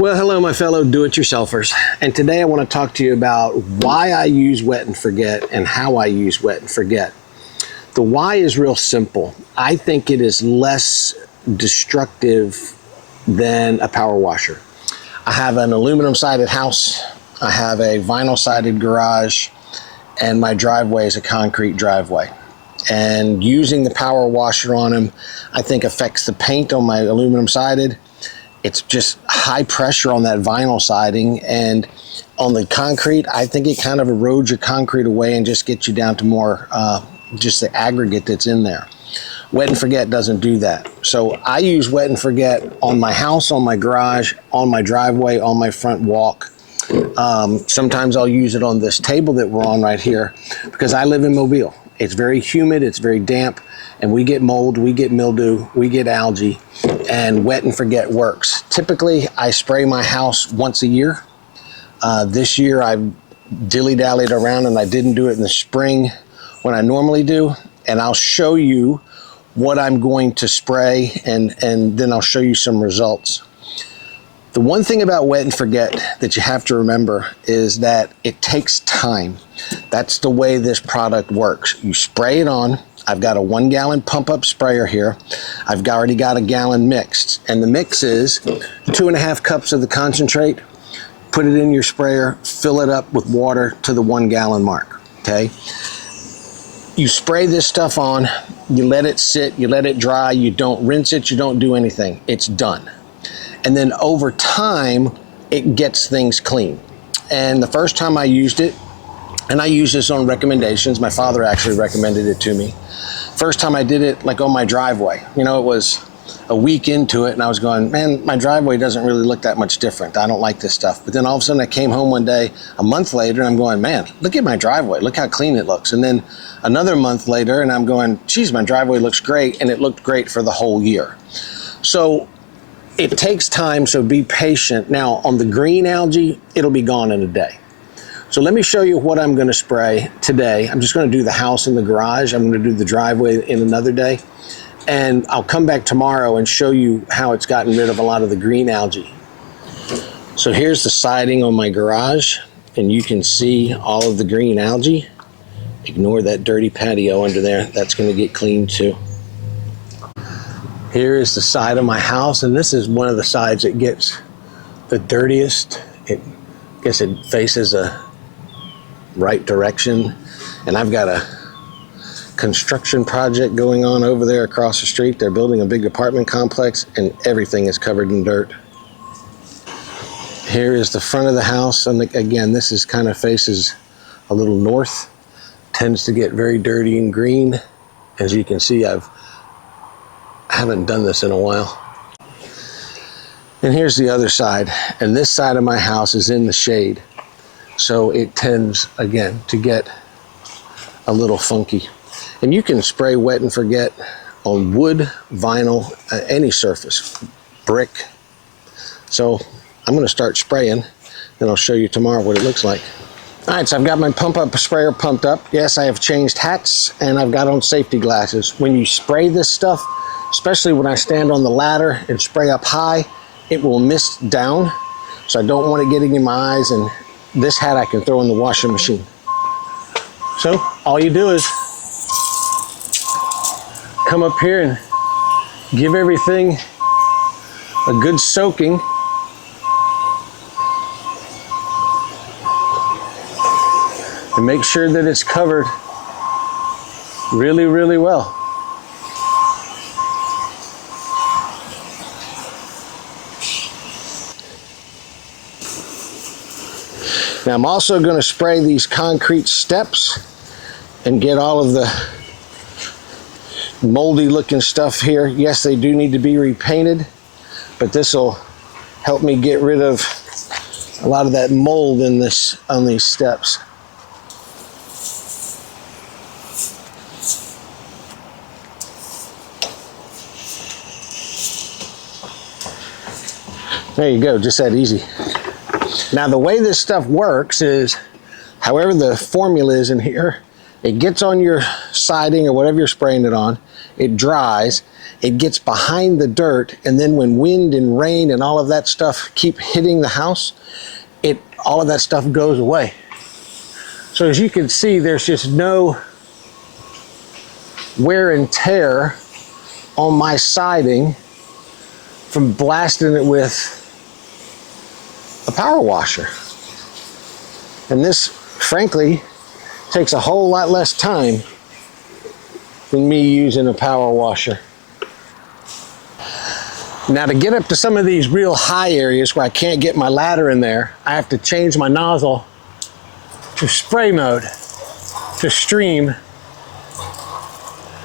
Well, hello, my fellow do-it-yourselfers. And today I want to talk to you about why I use Wet&Forget and how I use Wet&Forget. The why is real simple. I think it is less destructive than a power washer. I have an aluminum-sided house. I have a vinyl-sided garage, and my driveway is a concrete driveway. And using the power washer on them, I think affects the paint on my aluminum-sided. It's just high pressure on that vinyl siding, and on the concrete, I think it kind of erodes your concrete away and just gets you down to more just the aggregate that's in there. Wet&Forget doesn't do that. So I use Wet&Forget on my house, on my garage, on my driveway, on my front walk. Sometimes I'll use it on this table that we're on right here because I live in Mobile. It's very humid, it's very damp, and we get mold, we get mildew, we get algae, and Wet&Forget works. Typically, I spray my house once a year. This year, I've dilly-dallied around and I didn't do it in the spring when I normally do, and I'll show you what I'm going to spray, and then I'll show you some results. The one thing about Wet&Forget that you have to remember is that it takes time. That's the way this product works. You spray it on. I've got a 1 gallon pump up sprayer here. I've already got a gallon mixed, and the mix is 2.5 cups of the concentrate. Put it in your sprayer, fill it up with water to the 1 gallon mark, okay? You spray this stuff on, you let it sit, you let it dry, you don't rinse it, you don't do anything. It's done. And then over time, it gets things clean. And the first time I used it, and I use this on recommendations, my father actually recommended it to me. First time I did it, like on my driveway, you know, it was a week into it and I was going, man, my driveway doesn't really look that much different. I don't like this stuff. But then all of a sudden I came home one day, a month later, and I'm going, man, look at my driveway. Look how clean it looks. And then another month later and I'm going, geez, my driveway looks great. And it looked great for the whole year. So it takes time, so be patient. Now, on the green algae, it'll be gone in a day. So let me show you what I'm gonna spray today. I'm just gonna do the house and the garage. I'm gonna do the driveway in another day. And I'll come back tomorrow and show you how it's gotten rid of a lot of the green algae. So here's the siding on my garage, and you can see all of the green algae. Ignore that dirty patio under there. That's gonna get cleaned too. Here is the side of my house, and this is one of the sides that gets the dirtiest. I guess it faces a right direction, and I've got a construction project going on over there across the street. They're building a big apartment complex, and everything is covered in dirt. Here is the front of the house, and again, this is kind of faces a little north. Tends to get very dirty and green. As you can see, I haven't done this in a while. And here's the other side, and this side of my house is in the shade, so it tends again to get a little funky. And you can spray Wet&Forget on wood, vinyl, any surface, brick. So I'm going to start spraying, then I'll show you tomorrow what it looks like. All right, so I've got my pump up sprayer pumped up. Yes, I have changed hats and I've got on safety glasses. When you spray this stuff, especially when I stand on the ladder and spray up high, it will mist down. So I don't want it getting in my eyes, and this hat I can throw in the washing machine. So all you do is come up here and give everything a good soaking. And make sure that it's covered really, really well. Now I'm also going to spray these concrete steps and get all of the moldy looking stuff here. Yes, they do need to be repainted, but this will help me get rid of a lot of that mold in on these steps. There you go, just that easy. Now the way this stuff works is, however the formula is in here, It gets on your siding or whatever you're spraying it on. It dries. It gets behind the dirt, and then when wind and rain and all of that stuff keep hitting the house, all of that stuff goes away. So as you can see, there's just no wear and tear on my siding from blasting it with a power washer. And this, frankly, takes a whole lot less time than me using a power washer. Now, to get up to some of these real high areas where I can't get my ladder in there, I have to change my nozzle to spray mode, to stream.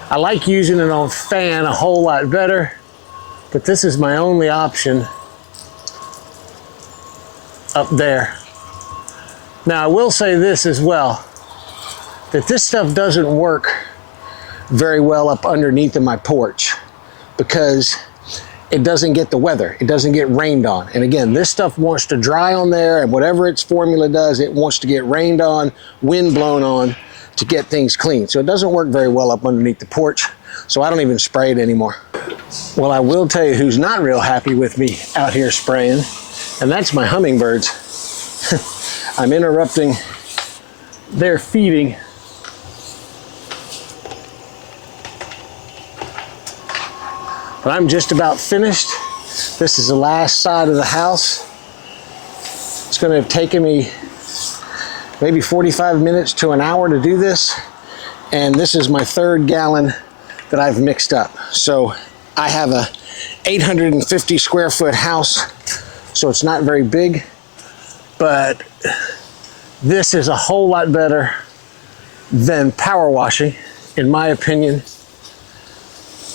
I like using it on fan a whole lot better, but this is my only option up there. Now, I will say this as well, that this stuff doesn't work very well up underneath of my porch because it doesn't get the weather. It doesn't get rained on. And again, this stuff wants to dry on there, and whatever its formula does, it wants to get rained on, wind blown on to get things clean. So it doesn't work very well up underneath the porch. So I don't even spray it anymore. Well, I will tell you who's not real happy with me out here spraying, and that's my hummingbirds. I'm interrupting their feeding. But I'm just about finished. This is the last side of the house. It's going to have taken me maybe 45 minutes to an hour to do this. And this is my 3rd gallon that I've mixed up. So I have a 850 square foot house, so it's not very big, but this is a whole lot better than power washing, in my opinion.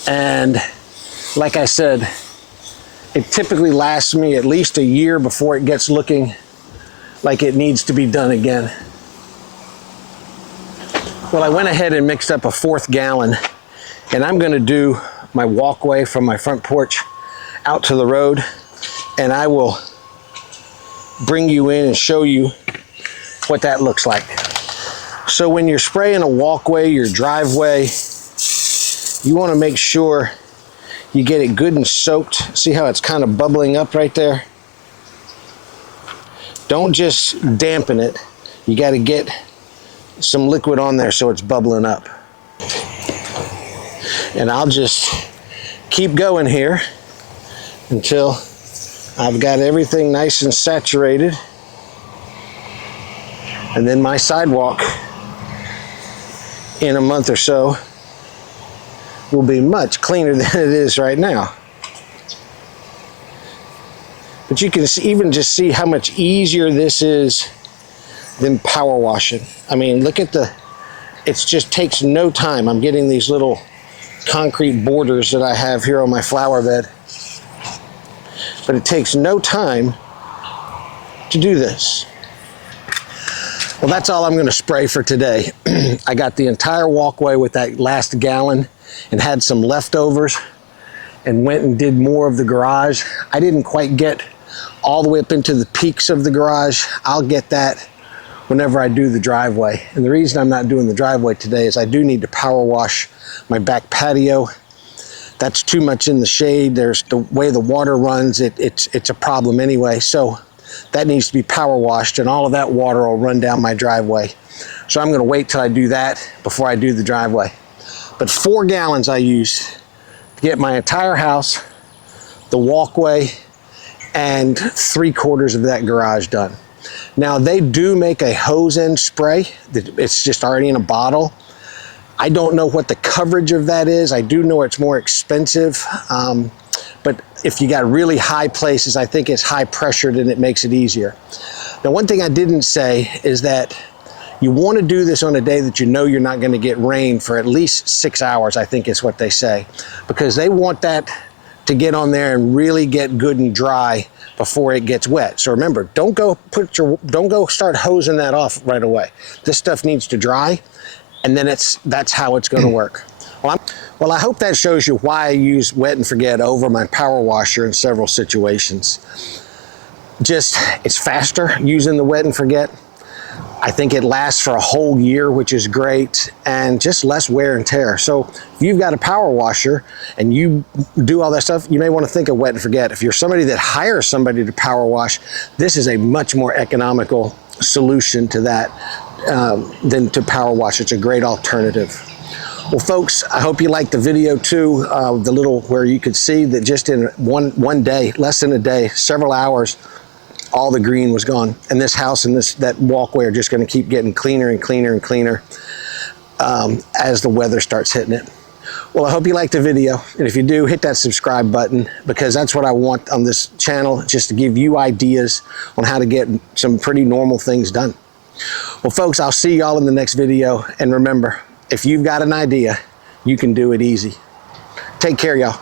And like I said, it typically lasts me at least a year before it gets looking like it needs to be done again. Well, I went ahead and mixed up a 4th gallon, and I'm gonna do my walkway from my front porch out to the road, and I will bring you in and show you what that looks like. So when you're spraying a walkway, your driveway, you wanna make sure you get it good and soaked. See how it's kind of bubbling up right there? Don't just dampen it. You got to get some liquid on there so it's bubbling up. And I'll just keep going here until I've got everything nice and saturated. And then my sidewalk in a month or so will be much cleaner than it is right now. But you can even just see how much easier this is than power washing. I mean, look at it just takes no time. I'm getting these little concrete borders that I have here on my flower bed. But it takes no time to do this. Well, that's all I'm gonna spray for today. I got the entire walkway with that last gallon and had some leftovers and went and did more of the garage. I didn't quite get all the way up into the peaks of the garage. I'll get that whenever I do the driveway. And the reason I'm not doing the driveway today is I do need to power wash my back patio. That's too much in the shade. There's the way the water runs, it's a problem anyway. So that needs to be power washed, and all of that water will run down my driveway. So I'm gonna wait till I do that before I do the driveway. But 4 gallons I used to get my entire house, the walkway, and 3/4 of that garage done. Now, they do make a hose end spray. It's just already in a bottle. I don't know what the coverage of that is. I do know it's more expensive. But if you got really high places, I think it's high pressured and it makes it easier. Now, one thing I didn't say is that you want to do this on a day that you know you're not going to get rain for at least 6 hours, I think is what they say, because they want that to get on there and really get good and dry before it gets wet. So remember, don't go start hosing that off right away. This stuff needs to dry, and then that's how it's going to work. Well, I hope that shows you why I use Wet&Forget over my power washer in several situations. Just, it's faster using the Wet&Forget. I think it lasts for a whole year, which is great, and just less wear and tear. So if you've got a power washer and you do all that stuff, you may want to think of Wet&Forget. If you're somebody that hires somebody to power wash, this is a much more economical solution to that than to power wash. It's a great alternative. Well, folks, I hope you liked the video too, the little where you could see that just in one day, less than a day, several hours, all the green was gone. And this house and that walkway are just going to keep getting cleaner and cleaner and cleaner as the weather starts hitting it. Well, I hope you liked the video. And if you do, hit that subscribe button, because that's what I want on this channel, just to give you ideas on how to get some pretty normal things done. Well, folks, I'll see y'all in the next video. And remember, if you've got an idea, you can do it easy. Take care, y'all.